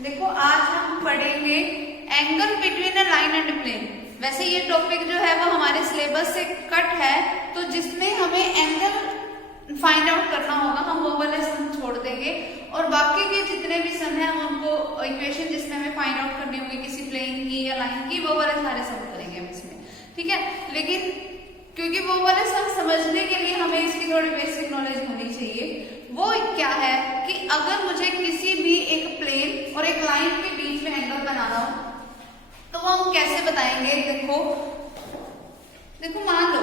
देखो आज हम पढ़ेंगे angle between a line and plane. वैसे ये टॉपिक जो है वो हमारे सिलेबस से कट है, तो जिसमें हमें एंगल फाइंड आउट करना होगा हम वो वाले सम छोड़ देंगे, और बाकी के जितने भी सम है हम उनको इक्वेशन जिसमें हमें फाइंड आउट करनी होगी किसी प्लेन की या लाइन की, वो वाले सारे सम करेंगे हम इसमें, ठीक है। लेकिन क्योंकि वो वाले सम समझने के लिए हमें इसकी थोड़ी बेसिक नॉलेज होनी चाहिए। वो क्या है कि अगर मुझे किसी भी एक प्लेन और एक लाइन के बीच में एंगल बनाना हो तो वो हम कैसे बताएंगे। देखो मान लो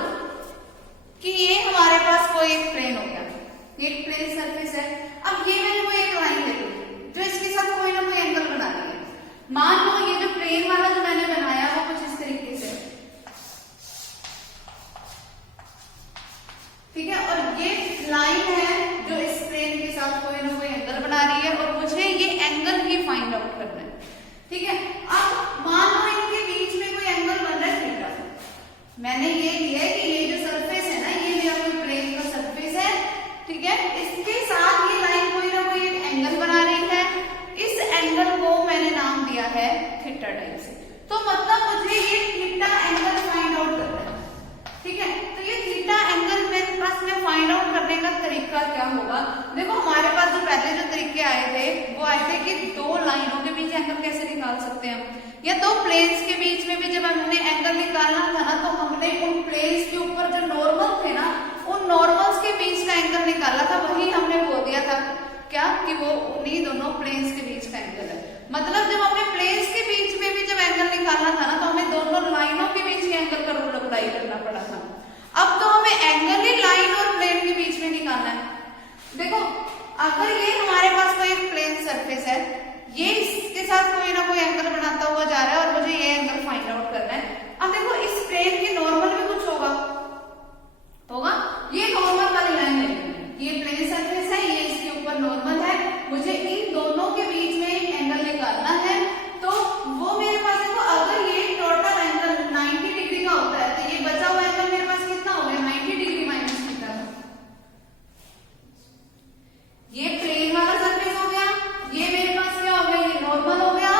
कि ये हमारे पास कोई एक प्लेन हो गया, ये एक प्लेन सरफेस है। अब ये मैंने कोई एक लाइन ले ली जो इसके साथ कोई ना कोई एंगल बना रही है। मान लो ये जो प्लेन वाला जो मैंने बनाया वो कुछ इस तरीके से, ठीक है, और ये लाइन है जो इस प्लेन के साथ कोई ना कोई एंगल बना रही है और मुझे ये एंगल ही फाइंड आउट करना है, ठीक है। अब मान लो इनके बीच में कोई एंगल बन रहा है थीटा। मैंने ये लिया है कि ये जो सरफेस है ना, ये मेरा कोई प्लेन का सरफेस है, ठीक है, इसके साथ ये लाइन कोई ना कोई एक एंगल बना रही है। इस एंगल को मैंने नाम दिया है थीटा टाइप से। तो मतलब मुझे ये थीटा एंगल फाइंड आउट करना है, ठीक है। तो ये थीटा एंगल मेरे पास में फाइंड आउट करने का तरीका क्या होगा। देखो हमारे पास जो पहले जो तरीके आए थे वो आए थे कि दो लाइनों के बीच एंगल कैसे निकाल सकते हैं, या दो प्लेन्स के बीच में भी जब हमने एंगल निकालना था ना, तो हमने उन प्लेन्स के ऊपर जो नॉर्मल थे ना, उन नॉर्मल्स के बीच का एंगल निकाला था। वही हमने बोल दिया था क्या कि वो उन्हीं दोनों प्लेन्स के बीच का एंगल है। मतलब जब हमने प्लेन्स के बीच में भी जब एंगल निकालना था ना, तो हमें दोनों लाइनों के बीच के एंगल का रूल अप्लाई करना पड़ा था। अब तो हमें एंगल ही लाइन और प्लेन के बीच में निकालना है। देखो अगर ये हमारे पास कोई एक प्लेन सरफेस है, ये इसके साथ कोई ना कोई एंगल बनाता हुआ जा रहा है और मुझे ये एंगल फाइंड आउट करना है। अब देखो इस प्लेन के नॉर्मल में कुछ होगा, ये नॉर्मल वाली लाइन है, ये प्लेन सरफेस है, ये इसके ऊपर नॉर्मल है, मुझे इन दोनों के बीच में एंगल निकालना है। तो वो मेरे पास देखो अगर ये टोटल एंगल 90 डिग्री का होता है तो ये बचा हुआ एंगल मेरे पास कितना हो गया, 90 डिग्री माइनस थीटा। ये प्लेन वाला सरफेस हो गया, ये मेरे पास क्या हो गया, ये नॉर्मल हो गया,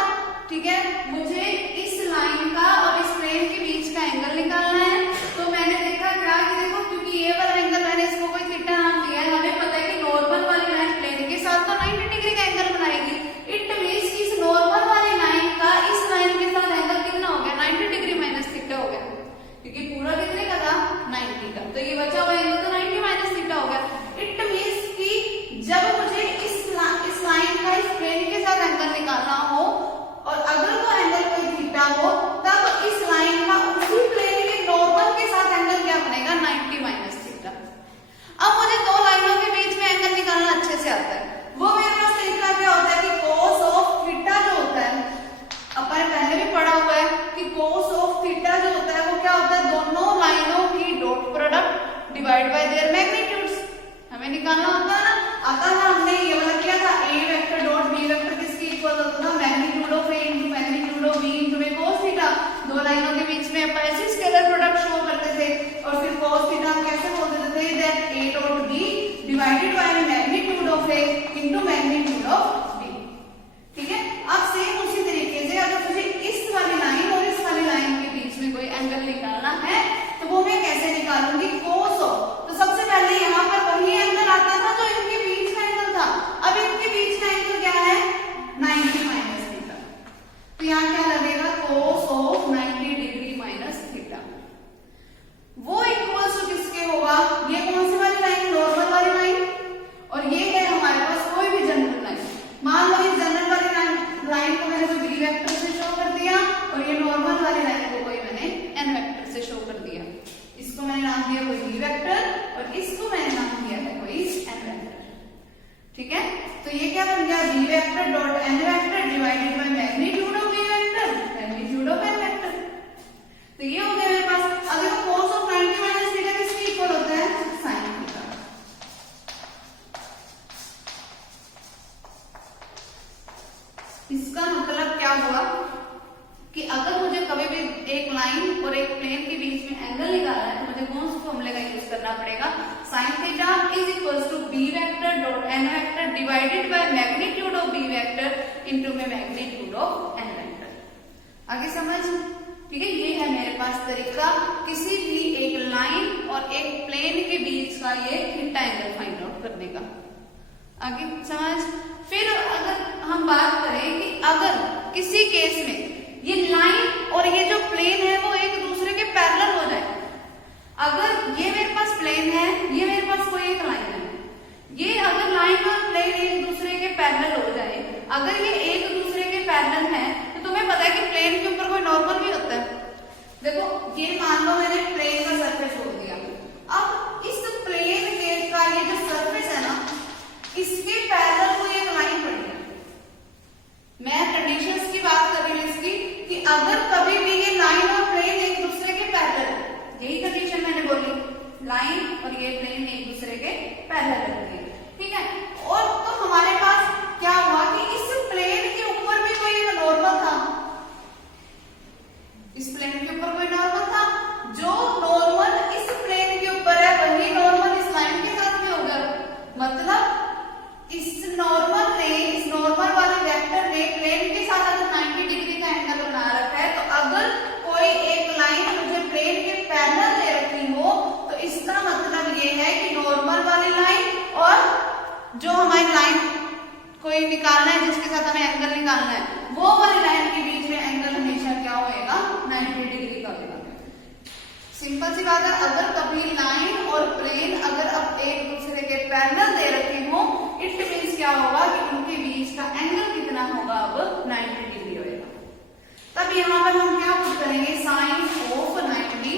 ठीक है। मुझे इस लाइन का और इस प्लेन के बीच का एंगल निकालना है। तो मैंने देखा क्या कि देखो क्योंकि ये वाला एंगल मैंने इसको कोई थीटा नाम दिया है, हमें पता है कि नॉर्मल वाली लाइन प्लेन के साथ तो 90 डिग्री का एंगल बनाएगी। इट मींस कि इस नॉर्मल वाली लाइन का इस लाइन के साथ एंगल कितना हो गया, 90 डिग्री माइनस थीटा हो गया, क्योंकि पूरा कितने का था, 90 का। तो ये बचा हुआ एंगल तो 90 माइनस थीटा हो गया। इट मींस कि जब मुझे इस लाइन का इस प्लेन के साथ एंगल निकालना हो और अगर वो एंगल कोई थीटा हो, तब इस लाइन का उसी प्लेन के नॉर्मल के साथ एंगल क्या बनेगा, 90 माइनस थीटा। अब मुझे दो लाइनों के बीच में एंगल निकालना अच्छे से आता है। वो मेरे पास तरीका क्या होता है कि cos ऑफ थीटा जो होता है, अपन ने पहले भी पढ़ा हुआ है कि cos ऑफ थीटा जो होता है वो क्या होता है, दोनों लाइनों की dot product divide by there magnitudes हमें निकालना होता है ना। आता था हमने ये वाला किया था, a vector dot b vector किसके इक्वल होता था, magnitude of a into magnitude of b into में cos थीटा। दो लाइनों के बीच में अपन ऐसे स्केलर प्रोडक्ट शो करते थे और फिर cos थीटा कैसे बोल देते थे, that a dot b divided by magnitude of a into magnitude of b, ठीक है। अब सेम उसी तरीके से अगर मुझे इस वाली लाइन और इस वाली लाइन के बीच में कोई एंगल निकालना है तो वो मैं कैसे निकालूंगी, cos ऑफ। तो सबसे पहले यहाँ पर वही एंगल आता था जो इनके बीच का एंगल था। अब इनके बीच का एंगल क्या है, 90 माइनस थीटा। तो यहाँ क्या लगेगा, cos of 90 degree minus theta. वो इक्वल्स टू किसके होगा, ये कौन सी वाली लाइन, नॉर्मल वाली लाइन, और ये है हमारे पास कोई भी जनरल लाइन। मान लो इस जनरल वाली लाइन को मैंने कोई b वेक्टर से शो कर दिया और ये नॉर्मल वाली लाइन को कोई मैंने n वेक्टर से शो कर दिया। इसको मैंने नाम दिया कोई b वेक्टर और इसको मैंने नाम दिया है कोई n वेक्टर, ठीक है। तो ये क्या बन गया, b vector dot n vector divided by magnitude of b vector magnitude of n vector. तो ये हो गया मेरे पास। अब देखो cos ऑफ 90 माइनस थीटा किसके इक्वल होता है, sin थीटा। इसका मतलब क्या हुआ कि अगर मुझे कभी भी एक लाइन और एक प्लेन के बीच में एंगल निकालना है तो मुझे कौन से फॉर्मूले का यूज करना पड़ेगा, sin theta is equals to b vector dot n vector divided by magnitude of b vector into में मैग्नीट्यूड ऑफ एन वेक्टर। आगे समझ, ठीक है। ये है मेरे पास तरीका किसी भी एक लाइन और एक प्लेन के बीच का ये थीटा एंगल फाइंड आउट करने का। आगे समझ। फिर अगर हम बात करें कि अगर किसी केस में ये लाइन और ये जो प्लेन है वो एक दूसरे के पैरेलल हो जाए, अगर ये मेरे पास प्लेन है, ये मेरे पास कोई एक लाइन है, ये अगर लाइन और प्लेन एक दूसरे के पैरेलल हो जाए, अगर ये एक दूसरे के पैरेलल है तो तुम्हें पता है कि प्लेन के ऊपर कोई नॉर्मल भी होता है। देखो ये मान लो मैंने प्लेन का सरफेस छोड़ दिया, अब इस प्लेन के का ये जो सरफेस है ना, इसके पैरेलल कोई एक लाइन पड़ी है। मैं कंडीशंस की बात कर रही हूँ इसकी कि अगर कभी भी ये लाइन और प्लेन एक दूसरे के पैरेलल है, यही कंडीशन मैंने बोली, लाइन और ये प्लेन एक दूसरे के पैरेलल रहते हैं, ठीक है। और तो हमारे पास क्या हुआ कि इस प्लेन के ऊपर भी कोई एक नॉर्मल था, इस प्लेन के ऊपर कोई नॉर्मल था, जो नॉर्मल इस प्लेन के ऊपर है वही नॉर्मल इस लाइन के साथ भी होगा। मतलब इस नॉर्मल वाले वेक्टर ने प्लेन के साथ अगर 90 डिग्री का एंगल बना रखा है, तो अगर कोई एक लाइन मुझे प्लेन के पैरेलल ले रखी हो तो इसका मतलब ये है कि नॉर्मल वाली लाइन और जो हमारी लाइन कोई निकालना है जिसके साथ हमें एंगल निकालना है, वो वाली लाइन के बीच में एंगल हमेशा क्या होएगा, 90 डिग्री का होगा। सिंपल सी बात है, अगर कभी लाइन और प्लेन अगर अब एक दूसरे के पैरेलल दे रखे हो, इट मींस क्या होगा कि उनके बीच का एंगल कितना होगा, अब 90 डिग्री होगा। तब यहाँ पर हम क्या पुट करेंगे, sine of 90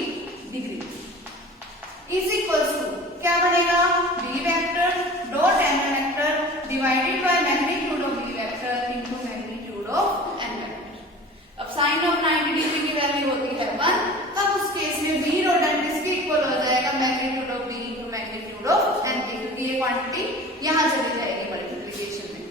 degree is equals to क्या बनेगा, B vector dot N vector divided by magnitude of B vector into magnitude of N vector. अब साइन ऑफ 90 डिग्री की वैल्यू होती है 1, तब उस केस में बी डॉट एन किसके इक्वल हो जाएगा, magnitude of B into magnitude of N, क्योंकि ये क्वांटिटी यहां चली जाएगी मल्टीप्लिकेशन में,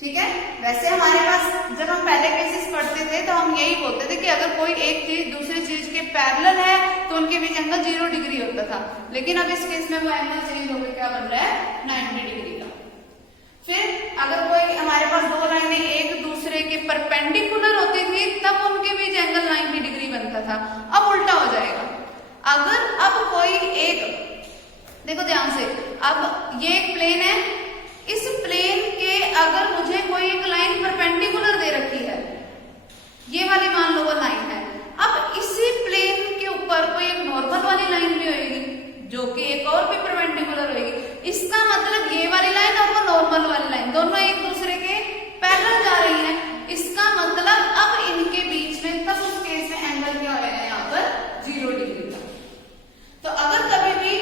ठीक है। वैसे हमारे पास जब हम पहले केसेस पढ़ते थे तो हम यही बोलते थे कि अगर कोई एक चीज दूसरी चीज के पैरेलल है तो उनके बीच एंगल 0 डिग्री होता था, लेकिन अब इस केस में वो एंगल चेंज होकर क्या बन रहा है, 90 डिग्री का। फिर अगर कोई हमारे पास दो लाइनें एक दूसरे के परपेंडिकुलर होती थी तब उनके बीच एंगल 90 डिग्री बनता था, अब उल्टा हो जाएगा। अगर अब कोई एक, देखो ध्यान से, अब ये एक प्लेन है, इस प्लेन के अगर मुझे कोई एक लाइन परपेंडिकुलर दे रखी है, ये वाली मान लो वो लाइन है, अब इसी प्लेन के ऊपर कोई एक नॉर्मल वाली लाइन भी होगी जो कि एक और भी परपेंडिकुलर होगी। इसका मतलब ये वाली लाइन और वो नॉर्मल वाली लाइन दोनों एक दूसरे के पैरेलल जा रही हैं। इसका मतलब अब इनके बीच में तब उस केस में एंगल क्या होगा, यहाँ पर 0 डिग्री का। तो अगर कभी भी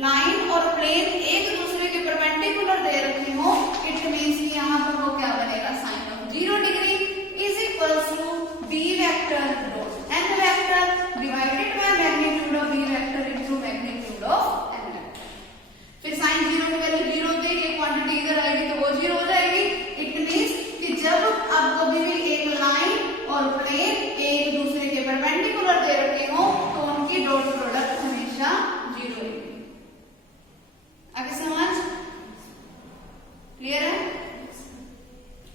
लाइन और प्लेन एक दूसरे के परपेंडिकुलर दे रखे हो, इट मींस कि यहाँ पर वो क्या बनेगा, sine of 0 degree is equals to B vector dot N vector divided by magnitude of B vector into magnitude of N vector. फिर साइन 0 की वैल्यू 0 होती है, ये क्वांटिटी इधर आएगी तो वो 0 हो जाएगी। इट मींस कि जब आप कभी भी एक लाइन और प्लेन एक दूसरे के परपेंडिकुलर दे रखे हो तो उनकी डॉट प्रोडक्ट हमेशा 0 होगी। आगे समझ क्लियर है?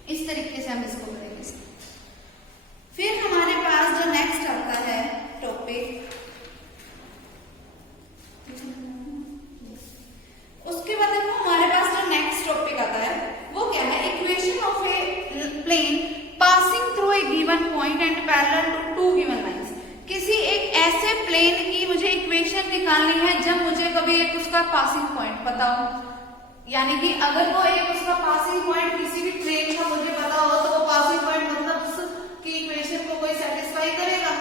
इस तरीके से हम इसको करेंगे। फिर हमारे पास जो नेक्स्ट आता है टॉपिक, उसके बाद देखो हमारे पास जो नेक्स्ट टॉपिक आता है वो क्या है, equation of a plane passing through a given point and parallel to two given lines. किसी एक ऐसे प्लेन की मुझे इक्वेशन निकालनी है जब मुझे कभी एक उसका पासिंग पॉइंट पता हो, यानी कि अगर वो एक उसका पासिंग पॉइंट किसी भी प्लेन का मुझे पता हो तो वो पासिंग पॉइंट मतलब उसकी इक्वेशन को कोई सेटिस्फाई करेगा,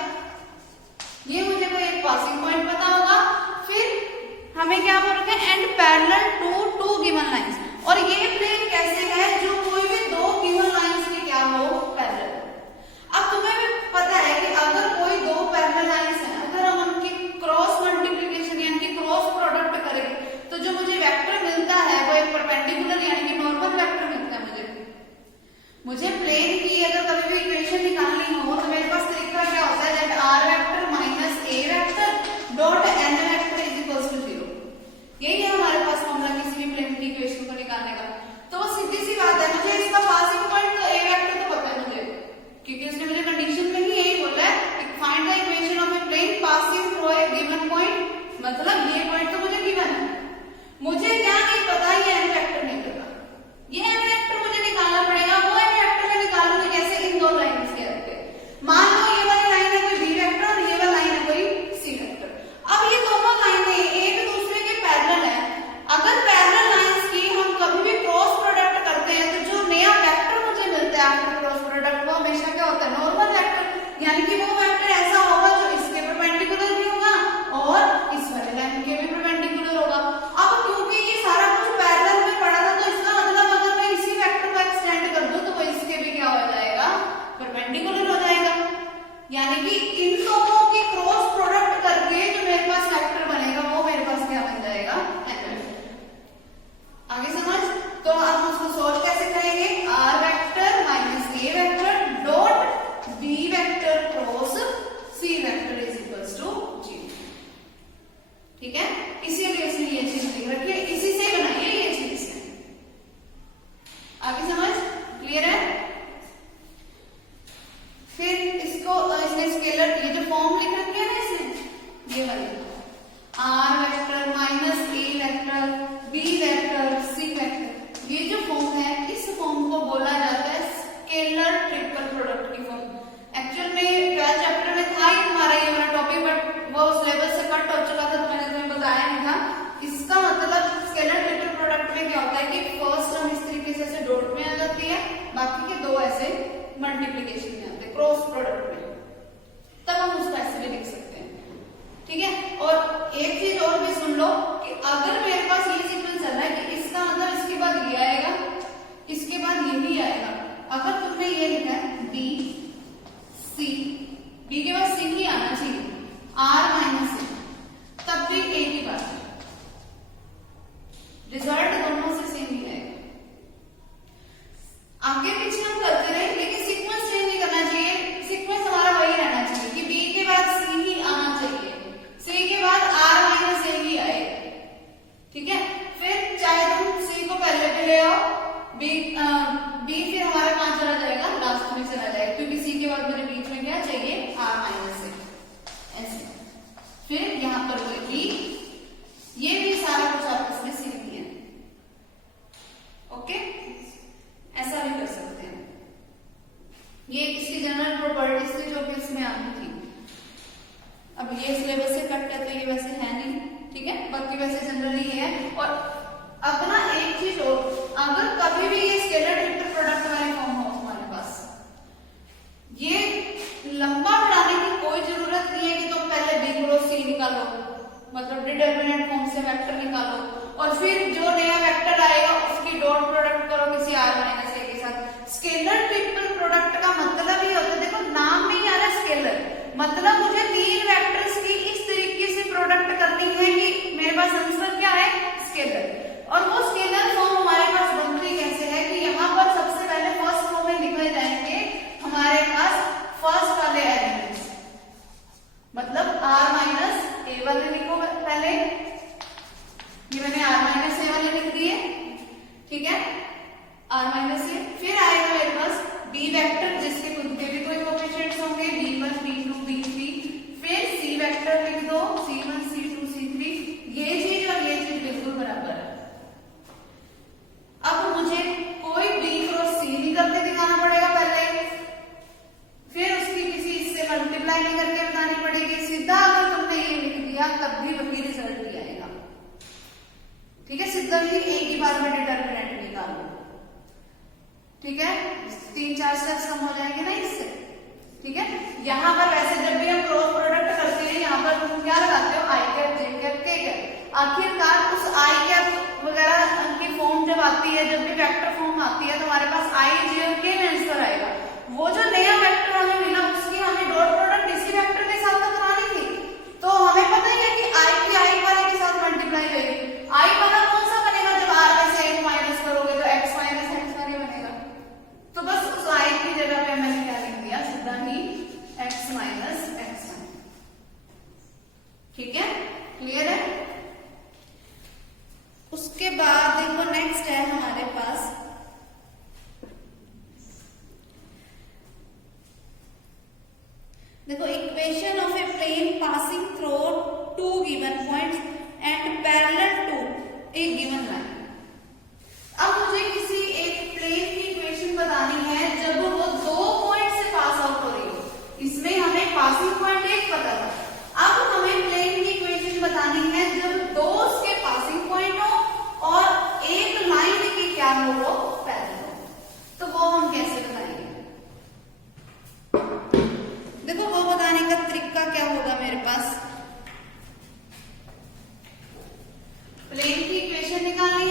ये मुझे कोई एक पासिंग पॉइंट पता होगा। फिर हमें क्या बोल रखे हैं, and parallel to two given lines, और ये प्लेन कैसे है, जो कोई भी दो गिवन लाइंस के क्या हो, पैरेलल। अब तुम्हें भी पता है कि अगर कोई दो पैरेलल लाइंस है, अगर हम उनकी क्रॉस मल्टीप्लिकेशन यानी कि क्रॉस प्रोडक्ट करें तो जो मुझे वेक्टर मिलता है वो एक परपेंडिकुलर यानी कि नॉर्मल वेक्टर मिलता है। मुझे स्केलर, ये जो फॉर्म लिख रखी है ना इसमें, ये वाली R vector minus A vector B vector C vector, ये जो फॉर्म है इस फॉर्म को बोला जाता है स्केलर ट्रिपल प्रोडक्ट की फॉर्म। एक्चुअल में 12 चैप्टर में था ही तुम्हारा ये वाला टॉपिक, बट वो सिलेबस से कट हो चुका था तो मैंने तुम्हें बताया नहीं था। इसका मतलब स्केलर ट्रिपल प्रोडक्ट में क्या होता है कि फर्स्ट टर्म इस तरीके से ऐसे डॉट में आ जाती है, बाकी के दो ऐसे मल्टीप्लिकेशन में आते हैं क्रॉस प्रोडक्ट में, तब हम उसको ऐसे भी लिख सकते हैं। ठीक है, और एक चीज और भी सुन लो कि अगर मेरे पास ये सिंपल चल रहा है कि इसका मतलब इसके बाद ये आएगा, इसके बाद ये भी आएगा। अगर तुमने ये लिखा है बी सी, बी के बाद सी ही आना चाहिए, आर माइनस सी, तब भी एक ही बात है, रिजल्ट दोनों से सेम ही आएगा। आगे पीछे हम करते रहे लेकिन सीक्वेंस चेंज नहीं करना चाहिए, सीक्वेंस हमारा वही रहना चाहिए कि बी के बाद सी ही आना चाहिए, सी के बाद आर माइनस ए ही आए। ठीक है, फिर चाहे तुम सी को पहले पे ले आओ, बी फिर हमारा कहां चला जाएगा, लास्ट में चला जाएगा, क्योंकि सी के बाद मेरे बीच में क्या चाहिए, आर माइनस ए, ऐसे। फिर यहां पर वही, ये भी सारा कुछ आपस में सेम ही है। ओके, ऐसा भी कर सकते हैं। ये इसकी जनरल प्रॉपर्टीज थी जो कि इसमें आनी थी। अब ये सिलेबस से कट है तो ये वैसे है नहीं, ठीक है, बाकी वैसे जनरली है। और अब ना एक चीज और, अगर कभी भी ये स्केलर ट्रिपल प्रोडक्ट वाले फॉर्म हो हमारे पास, ये लंबा बढ़ाने की कोई जरूरत नहीं है कि तुम पहले बी क्रॉस सी निकालो, मतलब डिटरमिनेंट फॉर्म से वेक्टर निकालो और फिर जो नया वेक्टर आएगा उसकी डॉट प्रोडक्ट करो किसी आर माइनस ए के साथ। स्केलर ट्रिपल प्रोडक्ट का मतलब ही होता है, देखो नाम में ही आ रहा है स्केलर, मतलब मुझे तीन वेक्टर्स की इस तरीके से प्रोडक्ट करनी है कि मेरे पास आंसर क्या है, स्केलर। और वो स्केलर फॉर्म हमारे पास बनती कैसे है कि यहाँ पर सबसे पहले फर्स्ट रो में लिखे जाएंगे हमारे पास फर्स्ट वाले एलिमेंट्स, मतलब आर माइनस ए वाले लिखो पहले, ये मैंने आर माइनस ए वाले लिख दिए। ठीक है, आर माइनस ए, फिर आएगा मेरे पास बी वेक्टर जिसके खुद के भी कोई कोएफिशिएंट्स होंगे, b1 b2 b3, फिर सी वेक्टर लिख दो, c1 c2 c3, ये चीज और ये चीज बिल्कुल बराबर है। अब मुझे कोई बी क्रॉस सी नहीं करके दिखाना पड़ेगा पहले, फिर उसकी किसी इससे मल्टीप्लाई नहीं करके बतानी पड़ेगी, सीधा अगर तुमने ये लिख दिया तब भी वही रिजल्ट ही आएगा। ठीक है, सीधा भी एक ही बार में डिटरमिनेंट निकालो। ठीक है, 3-4 स्टेप्स कम हो जाएंगे ना इससे। ठीक है, यहाँ पर वैसे जब भी हम क्रॉस प्रोडक्ट करते हैं यहाँ पर तुम क्या लगाते हो, आई कैप जे कैप के कैप, आखिरकार उस आई कैप वगैरह की फॉर्म जब आती है, जब भी वेक्टर फॉर्म आती है तो हमारे पास आई जे और के में आंसर आएगा। वो जो नया वेक्टर हमें मिला उसकी हमें डॉट प्रोडक्ट इसी वेक्टर के साथ तो करानी थी, तो हमें पता ही है कि आई की आई वाले के साथ मल्टीप्लाई होगी। आई वाला कौन सा बनेगा, जब आर में से एक माइनस करोगे तो एक्स माइनस एक्स वाले बनेगा, तो बस उस आई की जगह पे मैंने क्या लिख दिया, सीधा ही एक्स माइनस एक्स। ठीक है, क्लियर है। उसके बाद देखो नेक्स्ट है हमारे पास देखो equation of a plane passing through two given points and parallel to a given line. अब मुझे किसी एक प्लेन की इक्वेशन बतानी है जब वो दो पॉइंट से पास आउट हो रही हो, इसमें हमें पासिंग पॉइंट एक पता था, अब हमें प्लेन की इक्वेशन बतानी है जब दो उसके पासिंग पॉइंट हो और एक लाइन की क्या हो, पैरेलल हो। तो वो हम कैसे बताएंगे, देखो वो बताने का तरीका क्या होगा, मेरे पास प्लेन की इक्वेशन निकालनी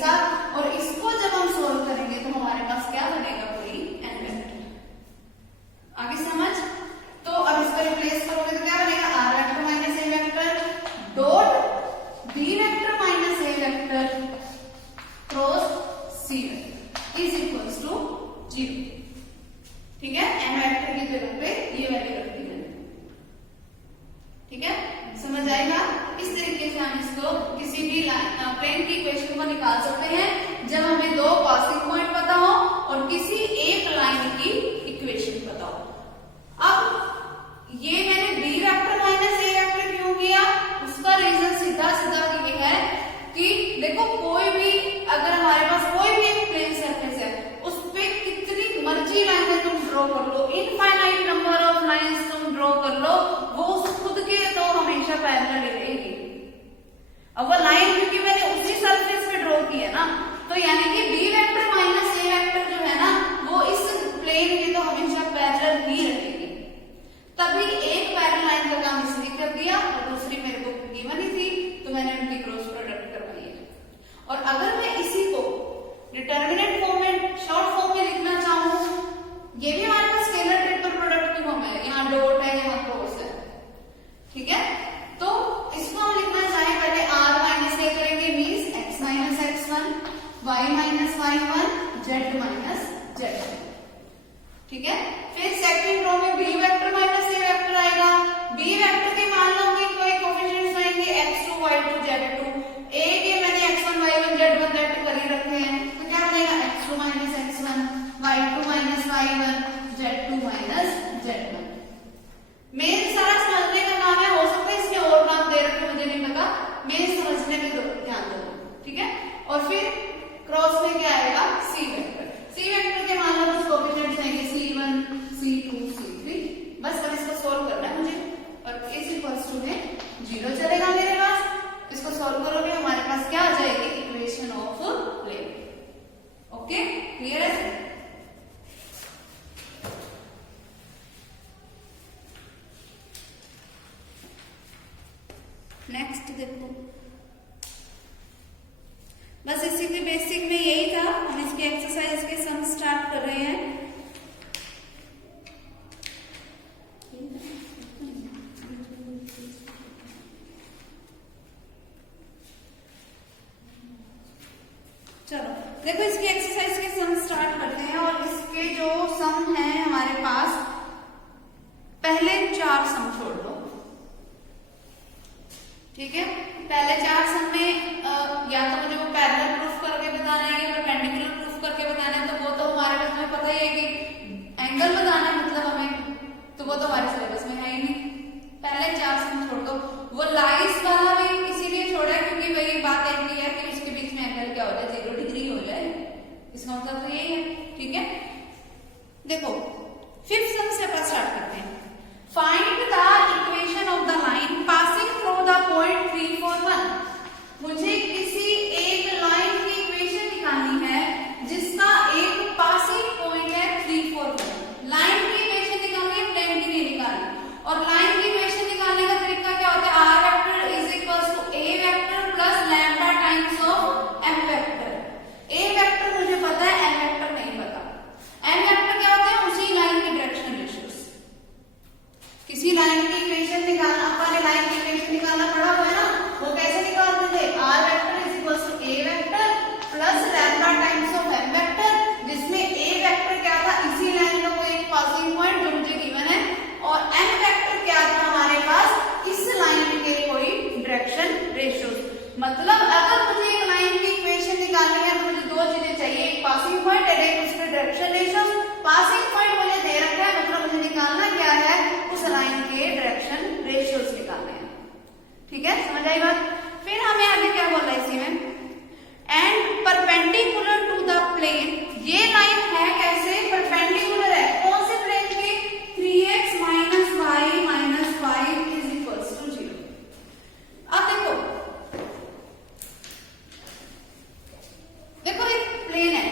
साथ, और इसको जब हम सोल्व करेंगे तो हमारे पास क्या बनेगा, कोई n वेक्टर। आगे समझ? तो अब इसको रिप्लेस करोगे तो क्या बनेगा, r vector minus a vector dot b vector minus a vector cross c vector is equals to 0। ठीक है, n वेक्टर की जगह पे ये वैल्यू रख दी मैंने। ठीक है, समझ आएगा? इस तरीके से हम इसको किसी भी प्लेन की इक्वेशन को निकाल सकते हैं जब हमें दो पासिंग पॉइंट पता हो और किसी एक लाइन की इक्वेशन पता हो। अब ये मैंने b vector minus a vector क्यों किया, उसका रीजन सीधा सीधा ये है कि देखो कोई भी अगर हमारे पास कोई भी एक प्लेन सरफेस है, उस पे कितनी मर्जी लाइनें तुम ड्रॉ कर लो, इनफाइनाइट नंबर ऑफ लाइंस तुम ड्रॉ कर लो, वो खुद के तो हमेशा पैरेलल ही रहेगी। अब वो लाइन क्योंकि मैंने उसी सरफेस पे ड्रॉ की है ना, तो यानी कि b vector minus a vector जो है ना वो इस प्लेन के तो हमेशा पैरेलल ही रहेगी। तभी एक पैरेलल लाइन का काम इसलिए कर दिया और दूसरी मेरे को गिवन ही थी, तो मैंने उनकी क्रॉस प्रोडक्ट करवाई है। और अगर मैं इसी को डिटर्मिनेंट फॉर्म में, शॉर्ट फॉर्म में लिखना चाहूं, ये भी हमारे पास स्केलर ट्रिपल प्रोडक्ट की फॉर्म है, यहाँ डॉट है, यहाँ क्रॉस है। ठीक है, तो इसको हम लिखना चाहें पहले r माइनस a करेंगे, means x minus x1, y minus y1, z minus z1। ठीक है, फिर सेकंड रो में b vector minus a vector आएगा। b वेक्टर के मान लोगे कोई कोएफिशिएंट्स आएंगे x2 y2 z2, a के मैंने x1 y1 z1 z2 कर ही रखे हैं, तो क्या बनेगा x2 minus x1, y2 minus y1, z2 minus z1। Main सारा समझने का काम है, हो सकता है इसमें और नाम दे रखे मुझे नहीं पता, मेन समझने में ध्यान दो। ठीक है, और फिर क्रॉस में क्या आएगा, c वेक्टर। c वेक्टर के मान लो कुछ कोएफिशिएंट्स आएंगे c1 c2 c3, बस अब इसको सोल्व करना है मुझे, और इस इक्वल्स टू में 0 चलेगा मेरे पास। इसको सोल्व करोगे हमारे पास क्या आ जाएगी, equation of plane. Okay, clear है? नेक्स्ट देखो, बस इसी के बेसिक में यही था। हम इसके एक्सरसाइज के सम स्टार्ट कर रहे हैं। चलो देखो, इसके एक्सरसाइज के सम स्टार्ट करते हैं, और इसके जो सम है हमारे पास, पहले 4 सम छोड़ दो। ठीक है, पहले 4 सम में या तो मुझे वो पैरेलल प्रूफ करके बताना है या परपेंडिकुलर प्रूफ करके बताना है, तो वो तो हमारे पास में पता ही है कि एंगल बताना है मतलब हमें, तो वो तो हमारे सिलेबस में है ही नहीं। पहले 4 सम छोड़ दो। वो लाइस वाला भी इसीलिए छोड़ा है क्योंकि वही बात ऐसी है कि उसके बीच में एंगल क्या हो जाए, 0 डिग्री हो जाए, इसका मतलब तो यही है। ठीक है, देखो 5th सम से अपन स्टार्ट करते हैं। Find the equation of the line passing through the point 3, 4, 1। मुझे किसी एक लाइन की इक्वेशन निकालनी है जिसका एक पासिंग पॉइंट है 3, 4, 1। लाइन की इक्वेशन निकालनी है, प्लेन की नहीं निकालनी। और लाइन की इक्वेशन निकालने का तरीका क्या होता है, r vector is equals to a vector plus lambda times of m vector. a vector मुझे पता है, m वेक्टर नहीं पता। m वेक्टर क्या होता है, उसी लाइन के डायरेक्शन रेशियोस। किसी लाइन की इक्वेशन निकालना, अपन लाइन की इक्वेशन निकालना पड़ा हुआ है ना, वो कैसे निकालते थे, r vector is equals to a vector plus lambda times of m vector, जिसमें a वेक्टर क्या था, इसी लाइन का कोई एक पासिंग पॉइंट जो मुझे गिवन है, और m वेक्टर क्या था हमारे पास, इस लाइन के कोई डायरेक्शन रेशियोस। मतलब अगर मुझे एक लाइन की इक्वेशन निकालनी है तो मुझे 2 चीजें चाहिए, एक पासिंग पॉइंट और एक उसके डायरेक्शन रेशियोस। पासिंग पॉइंट मुझे दे रखा है, मतलब मुझे निकालना क्या है, उस लाइन के डायरेक्शन रेशियोस निकालने हैं। ठीक है, समझ आई बात? फिर हमें आगे क्या बोला इसी में, and perpendicular to the plane. ये लाइन है कैसे, परपेंडिकुलर है, कौन से प्लेन के, 3x minus y minus 5 is equals to 0। अब देखो एक प्लेन है,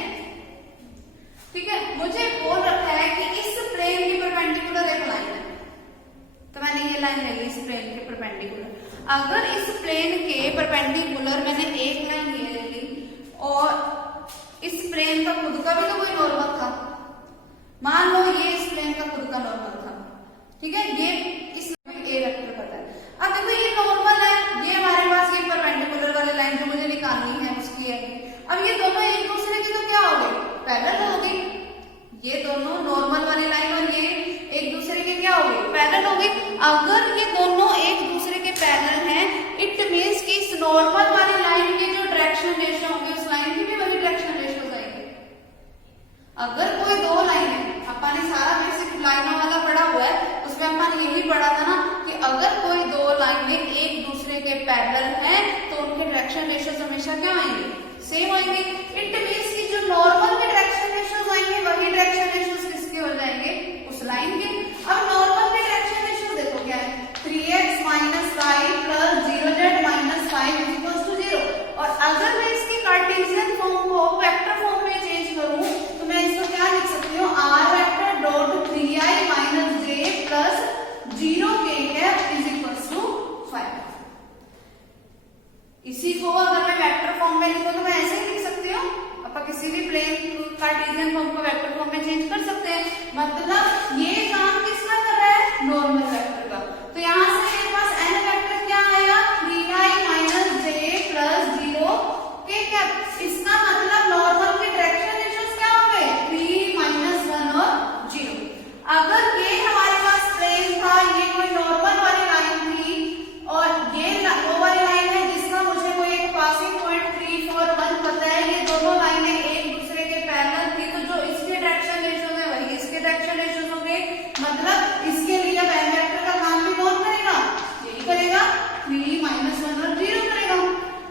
ठीक है, मुझे बोल रखा है कि इस प्लेन के परपेंडिकुलर एक लाइन है, तो मैंने ये लाइन ले ली इस प्लेन के परपेंडिकुलर। अगर इस प्लेन के परपेंडिकुलर ठीक है, ये इस ए वेक्टर पता है। अब देखो ये नॉर्मल है, ये हमारे पास ये परपेंडिकुलर वाली लाइन जो मुझे निकालनी है उसकी है। अब ये दोनों एक दूसरे की तो क्या हो गई, पैरेलल हो गई। ये दोनों नॉर्मल वाली लाइन और ये एक दूसरे के क्या हो गई, पैरेलल हो गई। अगर ये दोनों एक दूसरे के पैरेलल हैं, इट मींस कि इस नॉर्मल वाली लाइन के जो डायरेक्शन रेशियो होंगे उस लाइन की भी वही डायरेक्शन रेशियो आएंगे। अगर कोई दो लाइन है, अपन ने सारा बेसिक लाइनों वाला पढ़ा हुआ है, उसमें अपन यही पढ़ा था ना कि अगर कोई दो लाइनें एक दूसरे के पैरेलल हैं तो उनके डायरेक्शन रेशियोज हमेशा क्या आएंगे, सेम आएंगे। इट मींस कि जो नॉर्मल के डायरेक्शन रेशियोज आएंगे वही डायरेक्शन रेशियोज किसके हो जाएंगे, उस लाइन के। अब नॉर्मल के डायरेक्शन रेशियो देखो क्या है, 3x minus 5 plus 0z minus 5 equals to 0। और अगर मैं इसके कार्टेशियन फॉर्म को वेक्टर फॉर्म में चेंज करूं तो मैं इसको क्या लिख सकती हूँ, r vector dot 3i minus j plus 0k is equals to 5। इसी को अगर मैं वेक्टर फॉर्म में लिखूं तो मैं ऐसे ही लिख सकती हूँ। अपन किसी भी प्लेन कार्टेशियन फॉर्म को वेक्टर फॉर्म में चेंज कर सकते हैं। मतलब ये काम किसका कर रहा है, नॉर्मल वेक्टर का। तो यहाँ से मेरे पास n वेक्टर क्या आएगा, 3i minus j plus 0k cap. इसका मतलब नॉर्मल के डायरेक्शन रेशियोज क्या हो गए, 3 माइनस 1 और 0। अगर ये हमारे पास प्लेन था, ये कोई नॉर्मल वाली लाइन थी और ये वो वाली लाइन है जिसका मुझे कोई एक पासिंग पॉइंट 3, 4, 1 पता है, ये दोनों लाइनें एक दूसरे के पैरेलल थी, तो जो इसके डायरेक्शन रेशियोज है वही इसके डायरेक्शन रेशियोज होंगे। मतलब इसके लिए अब n वेक्टर का काम भी कौन करेगा, यही करेगा, 3 माइनस 1 और 0 करेगा।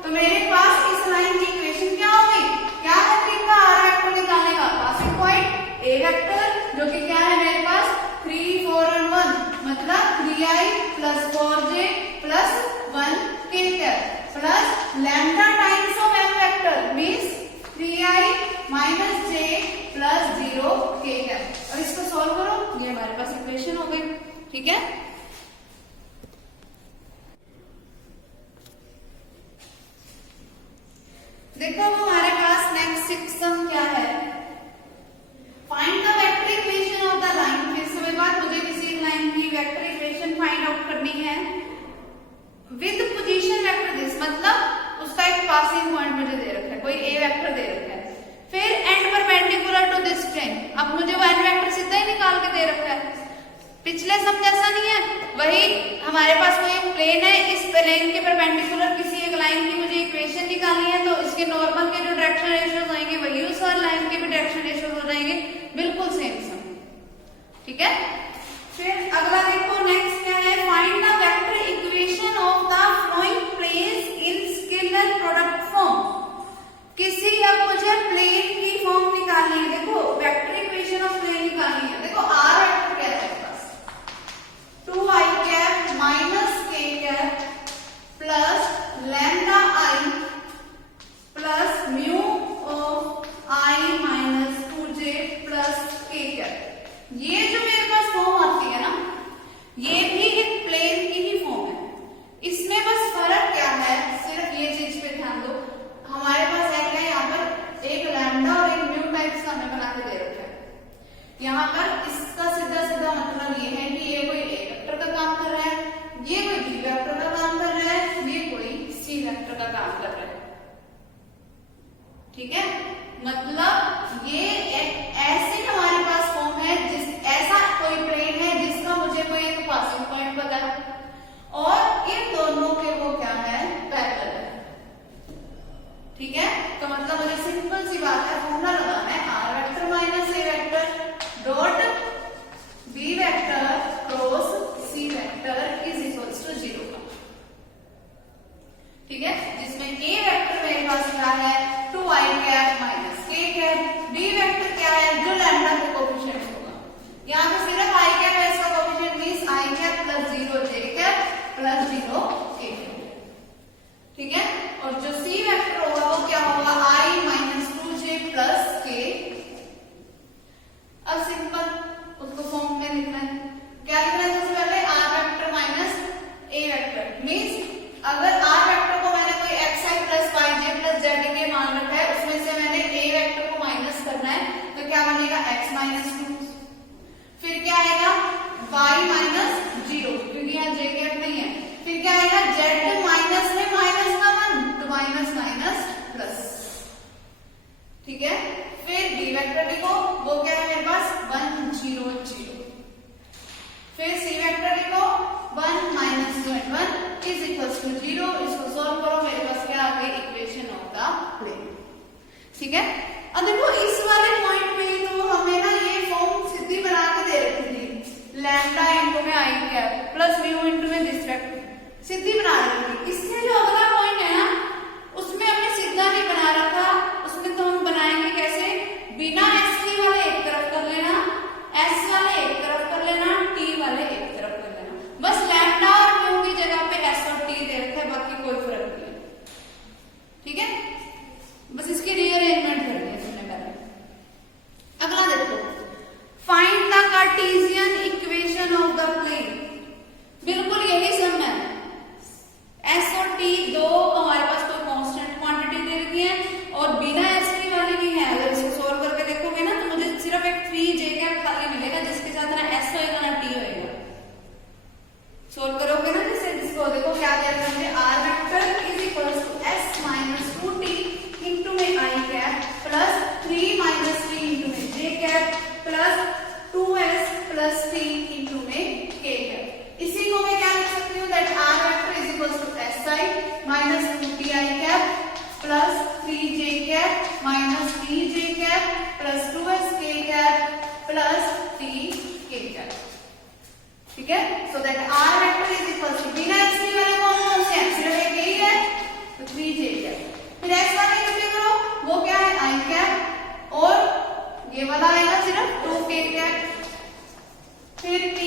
तो मेरे पास इस लाइन की इक्वेशन क्या हो गई, क्या है तरीका r वेक्टर निकालने का, पासिंग पॉइंट a वेक्टर जो कि क्या है मेरे पास 3, 4 और 1, मतलब 3i plus 4j plus 1k plus lambda times of m vector means 3i minus j plus 0k। और इसको सॉल्व करो, ये हमारे पास इक्वेशन हो गई। ठीक है, देखो हमारे पास नेक्स्ट सिक्सम क्या है, find the vector equation of the line. फिर से वही बात, मुझे किसी लाइन की वेक्टर इक्वेशन फाइंड आउट करनी है विद पोजीशन वेक्टर दिस, मतलब उसका एक पासिंग पॉइंट मुझे दे रखा है, कोई a वेक्टर दे रखा है, फिर and perpendicular to this plane. अब मुझे वो n वेक्टर सीधा ही निकाल के दे रखा है, पिछले सम जैसा नहीं है। वही हमारे पास कोई एक प्लेन है, इस प्लेन के परपेंडिकुलर किसी एक लाइन की मुझे इक्वेशन निकालनी है, तो इसके नॉर्मल के जो डायरेक्शन रेशियोज आएंगे वही उस लाइन के भी डायरेक्शन रेशियोज हो जाएंगे, बिल्कुल सेम सम। ठीक है, फिर अगला देखो नेक्स्ट क्या है, find the vector equation of the following planes in scalar product form. किसी अब मुझे प्लेन की फॉर्म निकालनी है, देखो वेक्टर इक्वेशन ऑफ प्लेन निकालनी है। देखो r वेक्टर क्या है मेरे पास, 2i cap minus k cap plus lambda i plus mu of i minus 2j plus k cap. ये जो मेरे पास फॉर्म आती है ना, ये भी एक प्लेन की ही फॉर्म है। इसमें बस फर्क क्या है, सिर्फ ये चीज पे ध्यान दो, हमारे पास है क्या, यहाँ पर एक लैम्डा और एक म्यू टाइप्स का हमें बना के दे रखा है। यहाँ पर इसका सीधा सीधा मतलब ये है कि ये कोई a वेक्टर का काम कर रहा है, ये कोई b वेक्टर का काम कर रहा है, ये कोई c वेक्टर का काम कर रहा है। ठीक है, मतलब ये एक ऐसे हमारे पास फॉर्म है जिस ऐसा कोई प्लेन है जिसका मुझे कोई एक पासिंग पॉइंट पता है और इन दोनों के वो क्या है, पैरेलल है। ठीक है, तो मतलब मुझे सिंपल सी बात है, फॉर्मूला लगाना है r vector minus a vector dot b vector cross c vector is equals to 0 का। ठीक है, जिसमें a वेक्टर मेरे पास क्या है, 2i cap minus k cap, b vector क्या है, जो लैम्डा का कोएफिशिएंट होगा, यहाँ पे सिर्फ i कैप है, इसका coefficient means i cap plus 0j cap plus 0k cap. ठीक है, और जो c वेक्टर होगा वो क्या होगा, i minus 2j plus k। अब सिंपल उसको फॉर्म में लिखना है, क्या लिखना है, सबसे पहले r vector minus a vector means अगर r वेक्टर को मैंने कोई xi plus yj plus zk मान रखा है, उसमें से मैंने a वेक्टर को माइनस करना है, तो क्या बनेगा x माइनस 2। फिर क्या आएगा, y माइनस 0 क्योंकि यहाँ j कैप नहीं है। फिर क्या आएगा z माइनस में माइनस का 1 तो माइनस माइनस प्लस, ठीक है। फिर b वेक्टर लिखो, वो क्या है मेरे पास 1 0 0। फिर c वेक्टर लिखो 1 minus 2 and 1 is equals to 0। इसको सॉल्व करो, मेरे पास क्या आ गई इक्वेशन ऑफ द प्लेन, ठीक है। अब देखो इस वाले पॉइंट पे तो हमें ना ये फॉर्म सीधी बना के दे रखी थी, लैम्डा इनटू में I cap plus mu into में दिस वेक्टर, सीधी बना रखी थी। इससे जो अगला पॉइंट है ना उसमें हमने सीधा नहीं बना रखा, उसमें तो हम बनाएंगे कैसे, बिना एस टी वाले एक तरफ कर लेना, एस वाले एक तरफ कर लेना, टी वाले एक तरफ कर लेना, बस लैम्डा और म्यू की जगह पे एस और टी दे रखा है, बाकी कोई फर्क नहीं है, ठीक है। बस इसकी रीअरेंजमेंट कर दी हमने पहले। अगला देखो, find the Cartesian equation of the plane. बिल्कुल यही सम है, एस और टी दो हमारे पास कोई कांस्टेंट क्वांटिटी दे रखी है और बिना एस टी वाली भी है। अगर इसको सोल्व करके देखोगे ना तो मुझे सिर्फ एक 3j कैप खाली मिलेगा जिसके साथ ना एस होएगा ना टी होएगा। सोल्व करोगे ना जैसे जिसको देखो क्या दे रखा है, R vector is equals to S minus 2t into में I cap plus 3 minus 3 into में J cap plus 2s plus t into में k कैप। इसी को मैं क्या लिख सकती हूँ, that r vector is equals to si minus 2ti cap plus 3j cap minus 3j cap plus 2sk cap plus t k cap, ठीक है। So that r vector is equals to बिना s वाले कौन से हैं, सिर्फ एक ही है तो 3j कैप। फिर s वाले कितने करो, वो क्या है i कैप और ये वाला आएगा सिर्फ 2k कैप। फिर t